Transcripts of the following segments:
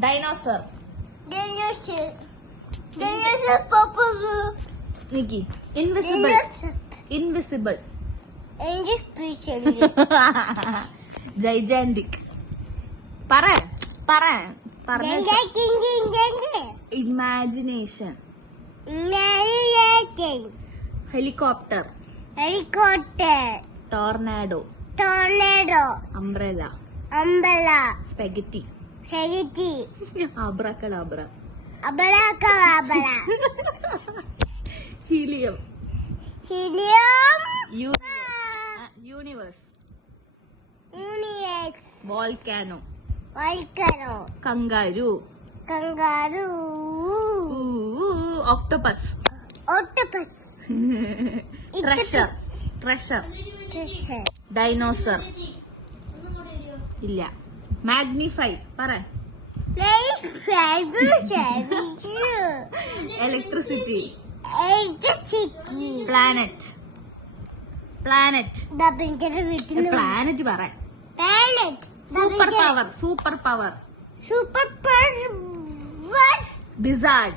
Dinosaur. നിക്കി. Invisible. Invisible. Gigantic. പറ. Imagination. Helicopter. Tornado. Umbrella. Spaghetti. Abracadabra. Helium. Universe. Volcano. Kangaroo. Octopus. Treasure. Dinosaur. ഇല്ല. Magnify. പറ. Electricity. Planet. പറ. Super power. Wizard.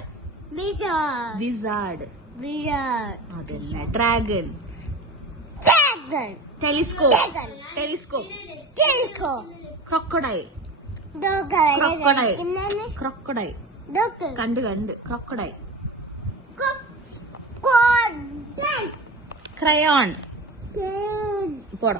Dragon. Telescope. Crocodile. കണ്ട് crocodile. Crayon. പോടോ.